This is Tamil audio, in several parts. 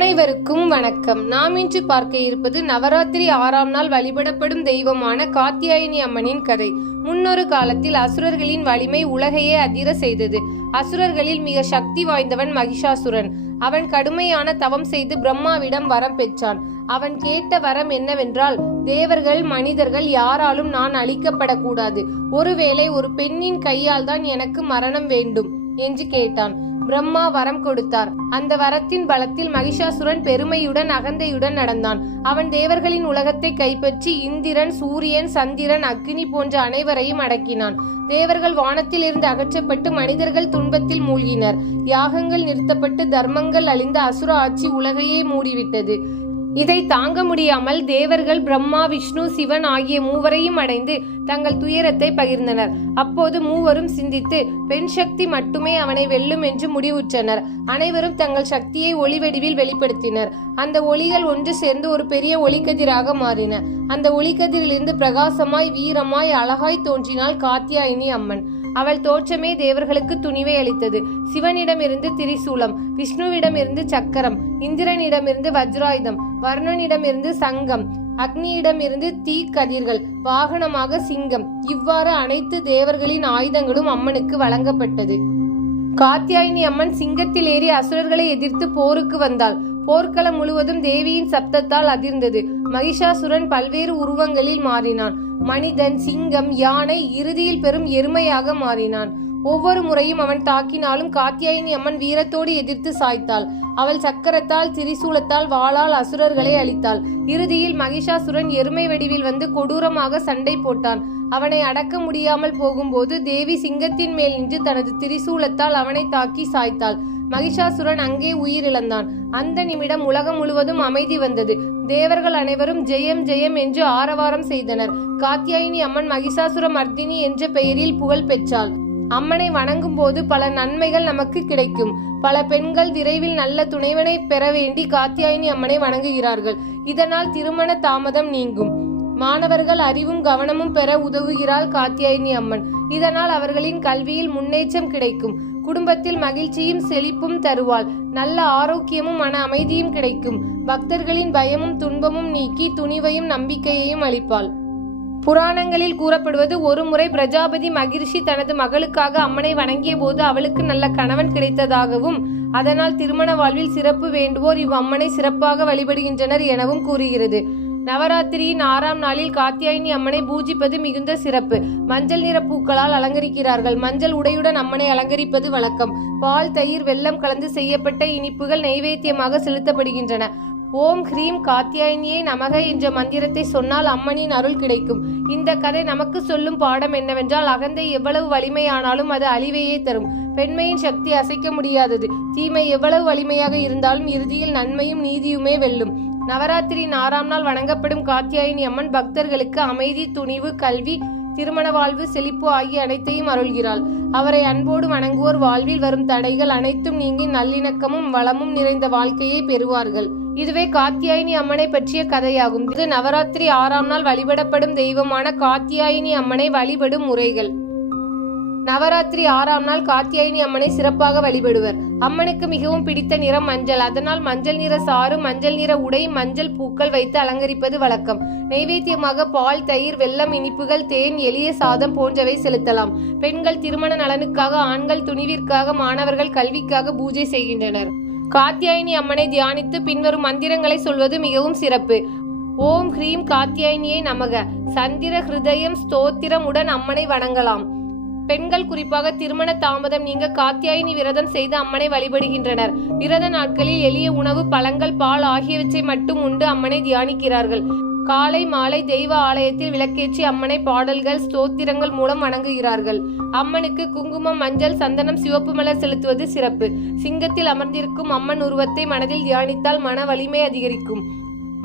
அனைவருக்கும் வணக்கம். நாம் இன்று பார்க்க இருப்பது நவராத்திரி 6ஆம் நாள் வழிபடப்படும் தெய்வமான காத்தியாயினி அம்மனின் கதை. முன்னொரு காலத்தில் அசுரர்களின் வலிமை உலகையே அதிர செய்தது. அசுரர்களில் மிக சக்தி வாய்ந்தவன் மகிஷாசுரன். அவன் கடுமையான தவம் செய்து பிரம்மாவிடம் வரம் பெற்றான். அவன் கேட்ட வரம் என்னவென்றால், தேவர்கள் மனிதர்கள் யாராலும் நான் அழிக்கப்படக்கூடாது, ஒருவேளை ஒரு பெண்ணின் கையால் தான் எனக்கு மரணம் வேண்டும் என்று கேட்டான். பிரம்மா வரம் கொடுத்தார். அந்த வரத்தின் பலத்தில் மகிஷாசுரன் பெருமையுடன் அகந்தையுடன் நடந்தான். அவன் தேவர்களின் உலகத்தை கைப்பற்றி இந்திரன், சூரியன், சந்திரன், அக்னி போன்ற அனைவரையும் அடக்கினான். தேவர்கள் வானத்தில் இருந்து அகற்றப்பட்டு மனிதர்கள் துன்பத்தில் மூழ்கினர். யாகங்கள் நிறுத்தப்பட்டு தர்மங்கள் அழிந்த அசுர ஆட்சி உலகையே மூடிவிட்டது. இதை தாங்க முடியாமல் தேவர்கள் பிரம்மா, விஷ்ணு, சிவன் ஆகிய மூவரையும் அடைந்து தங்கள் துயரத்தை பகிர்ந்தனர். அப்போது மூவரும் சிந்தித்து பெண் சக்தி மட்டுமே அவனை வெல்லும் என்று முடிவுற்றனர். அனைவரும் தங்கள் சக்தியை ஒளி வடிவில் வெளிப்படுத்தினர். அந்த ஒளிகள் ஒன்று சேர்ந்து ஒரு பெரிய ஒளிக்கதிராக மாறின. அந்த ஒளிக்கதிரிலிருந்து பிரகாசமாய், வீரமாய், அழகாய் தோன்றினாள் காத்தியாயினி அம்மன். அவள் தோற்றமே தேவர்களுக்கு துணிவை அளித்தது. சிவனிடமிருந்து திரிசூலம், விஷ்ணுவிடமிருந்து சக்கரம், இந்திரனிடமிருந்து வஜ்ராயுதம், வருணனிடமிருந்து சங்கம், அக்னியிடமிருந்து தீ கதிர்கள், வாகனமாக சிங்கம். இவ்வாறு அனைத்து தேவர்களின் ஆயுதங்களும் அம்மனுக்கு வழங்கப்பட்டது. காத்தியாயினி அம்மன் சிங்கத்தில் ஏறி அசுரர்களை எதிர்த்து போருக்கு வந்தாள். போர்க்களம் முழுவதும் தேவியின் சப்தத்தால் அதிர்ந்தது. மகிஷாசுரன் பல்வேறு உருவங்களில் மாறினான். மனிதன், சிங்கம், யானை, இறுதியில் பெரும் எருமையாக மாறினான். ஒவ்வொரு முறையும் அவன் தாக்கினாலும் காத்தியாயினி அம்மன் வீரத்தோடு எதிர்த்து சாய்த்தாள். அவள் சக்கரத்தால், திரிசூலத்தால், வாளால் அசுரர்களை அழித்தாள். இறுதியில் மகிஷாசுரன் எருமை வடிவில் வந்து கொடூரமாக சண்டை போட்டான். அவனை அடக்க முடியாமல் போகும்போது தேவி சிங்கத்தின் மேல் நின்று தனது திரிசூலத்தால் அவனை தாக்கி சாய்த்தாள். மகிஷாசுரன் அங்கே உயிரிழந்தான். அந்த நிமிடம் உலகம் முழுவதும் அமைதி வந்தது. தேவர்கள் அனைவரும் ஜெயம் ஜெயம் என்று ஆரவாரம் செய்தனர். காத்தியாயினி அம்மன் மகிஷாசுர மர்தினி என்ற பெயரில் புகழ் பெற்றாள். அம்மனை வணங்கும் போது பல நன்மைகள் நமக்கு கிடைக்கும். பல பெண்கள் விரைவில் நல்ல துணைவனை பெற வேண்டி காத்தியாயினி அம்மனை வணங்குகிறார்கள். இதனால் திருமண தாமதம் நீங்கும். மாணவர்கள் அறிவும் கவனமும் பெற உதவுகிறாள் காத்தியாயினி அம்மன். இதனால் அவர்களின் கல்வியில் முன்னேற்றம் கிடைக்கும். குடும்பத்தில் மகிழ்ச்சியும் செழிப்பும் தருவாள். நல்ல ஆரோக்கியமும் மன அமைதியும் கிடைக்கும். பக்தர்களின் பயமும் துன்பமும் நீக்கி துணிவையும் நம்பிக்கையையும் அளிப்பாள். புராணங்களில் கூறப்படுவது, ஒரு முறை பிரஜாபதி மகிழ்ச்சி தனது மகளுக்காக அம்மனை வணங்கிய போது அவளுக்கு நல்ல கணவன் கிடைத்ததாகவும், அதனால் திருமண வாழ்வில் சிறப்பு வேண்டுவோர் இவ்வம்மனை சிறப்பாக வழிபடுகின்றனர் எனவும் கூறுகிறது. நவராத்திரியின் 6ஆம் நாளில் காத்தியாயினி அம்மனை பூஜிப்பது மிகுந்த சிறப்பு. மஞ்சள் நிற பூக்களால் அலங்கரிக்கிறார்கள். மஞ்சள் உடையுடன் அம்மனை அலங்கரிப்பது வழக்கம். பால், தயிர், வெல்லம் கலந்து செய்யப்பட்ட இனிப்புகள் நைவேத்தியமாக செலுத்தப்படுகின்றன. ஓம் ஹ்ரீம் காத்தியாயினியே நமக என்ற மந்திரத்தை சொன்னால் அம்மனின் அருள் கிடைக்கும். இந்த கதை நமக்கு சொல்லும் பாடம் என்னவென்றால், அகந்தை எவ்வளவு வலிமையானாலும் அது அழிவையே தரும். பெண்மையின் சக்தி அசைக்க முடியாதது. தீமை எவ்வளவு வலிமையாக இருந்தாலும் இறுதியில் நன்மையும் நீதியுமே வெல்லும். நவராத்திரியின் 6ஆம் நாள் வணங்கப்படும் காத்தியாயினி அம்மன் பக்தர்களுக்கு அமைதி, துணிவு, கல்வி, திருமண வாழ்வு, செழிப்பு ஆகிய அனைத்தையும் அருள்கிறாள். அவரை அன்போடு வணங்குவோர் வாழ்வில் வரும் தடைகள் அனைத்தும் நீங்கி நல்லிணக்கமும் வளமும் நிறைந்த வாழ்க்கையை பெறுவார்கள். இதுவே காத்தியாயினி அம்மனை பற்றிய கதையாகும். இது நவராத்திரி 6ஆம் நாள் வழிபடப்படும் தெய்வமான காத்தியாயினி அம்மனை வழிபடும் முறைகள். நவராத்திரி 6ஆம் நாள் காத்தியாயினி அம்மனை சிறப்பாக வழிபடுவர். அம்மனுக்கு மிகவும் பிடித்த நிறம் மஞ்சள். அதனால் மஞ்சள் நிற சாறு, மஞ்சள் நிற உடை, மஞ்சள் பூக்கள் வைத்து அலங்கரிப்பது வழக்கம். நைவேத்தியமாக பால், தயிர், வெல்லம், இனிப்புகள், தேன், எளிய சாதம் போன்றவை செலுத்தலாம். பெண்கள் திருமண நலனுக்காக, ஆண்கள் துணிவிற்காக, மாணவர்கள் கல்விக்காக பூஜை செய்கின்றனர். காத்தியாயினி அம்மனை தியானித்து பின்வரும் மந்திரங்களை சொல்வது மிகவும் சிறப்பு. ஓம் ஹ்ரீம் காத்தியாயினியை நமக. சந்திர ஹிருதயம் ஸ்தோத்திரம் உடன் அம்மனை வணங்கலாம். பெண்கள் குறிப்பாக திருமண தாமதம் நீங்க காத்தியாயினி விரதம் செய்து அம்மனை வழிபடுகின்றனர். விரத நாட்களில் எளிய உணவு, பழங்கள், பால் ஆகியவற்றை மட்டும் உண்டு அம்மனை தியானிக்கிறார்கள். காலை மாலை தெய்வ ஆலயத்தில் விளக்கேற்றி அம்மனை பாடல்கள், ஸ்தோத்திரங்கள் மூலம் வணங்குகிறார்கள். அம்மனுக்கு குங்குமம், மஞ்சள், சந்தனம், சிவப்பு மலர் செலுத்துவது சிறப்பு. சிங்கத்தில் அமர்ந்திருக்கும் அம்மன் உருவத்தை மனதில் தியானித்தால் மன வலிமை அதிகரிக்கும்.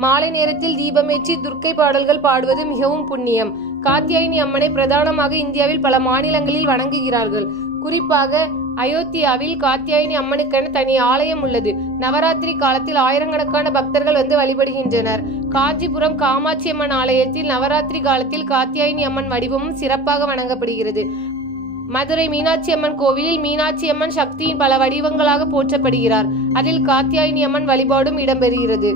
மாலை நேரத்தில் தீபமேற்றி துர்க்கை பாடல்கள் பாடுவது மிகவும் புண்ணியம். காத்தியாயினி அம்மனை பிரதானமாக இந்தியாவில் பல மாநிலங்களில் வணங்குகிறார்கள். குறிப்பாக அயோத்தியாவில் காத்தியாயினி அம்மனுக்கென தனி ஆலயம் உள்ளது. நவராத்திரி காலத்தில் ஆயிரக்கணக்கான பக்தர்கள் வந்து வழிபடுகின்றனர். காஞ்சிபுரம் காமாட்சி அம்மன் ஆலயத்தில் நவராத்திரி காலத்தில் காத்தியாயினி அம்மன் வடிவமும் சிறப்பாக வணங்கப்படுகிறது. மதுரை மீனாட்சி அம்மன் கோவிலில் மீனாட்சி அம்மன் சக்தியின் பல வடிவங்களாக போற்றப்படுகிறார். அதில் காத்தியாயினி அம்மன் வழிபாடும் இடம்பெறுகிறது.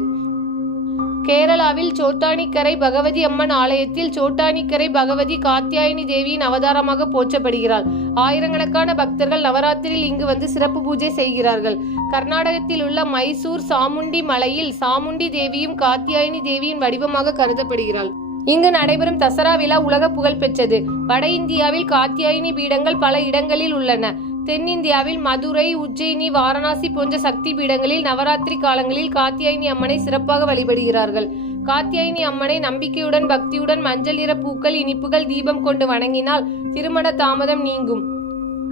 கேரளாவில் சோட்டானிக்கரை பகவதி அம்மன் ஆலயத்தில் சோட்டானிக்கரை பகவதி காத்தியாயினி தேவியின் அவதாரமாக போற்றப்படுகிறாள். ஆயிரக்கணக்கான பக்தர்கள் நவராத்திரியில் இங்கு வந்து சிறப்பு பூஜை செய்கிறார்கள். கர்நாடகத்தில் உள்ள மைசூர் சாமுண்டி மலையில் சாமுண்டி தேவியும் காத்தியாயினி தேவியின் வடிவமாக கருதப்படுகிறாள். இங்கு நடைபெறும் தசரா விழா உலக புகழ் பெற்றது. வட இந்தியாவில் காத்தியாயினி பீடங்கள் பல இடங்களில் உள்ளன. தென்னிந்தியாவில் மதுரை, உஜ்ஜயினி, வாரணாசி போன்ற சக்தி பீடங்களில் நவராத்திரி காலங்களில் காத்தியாயினி அம்மனை சிறப்பாக வழிபடுகிறார்கள். காத்தியாயினி அம்மனை நம்பிக்கையுடன் பக்தியுடன் மஞ்சள் நிற பூக்கள், இனிப்புகள், தீபம் கொண்டு வணங்கினால் திருமண தாமதம் நீங்கும்,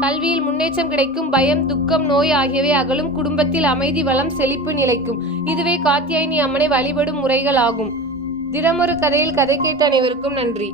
கல்வியில் முன்னேற்றம் கிடைக்கும், பயம், துக்கம், நோய் ஆகியவை அகலும், குடும்பத்தில் அமைதி, வளம், செழிப்பு நிலைக்கும். இதுவே காத்தியாயினி அம்மனை வழிபடும் முறைகள் ஆகும். தினமொரு கதையில் கதை கேட்ட அனைவருக்கும் நன்றி.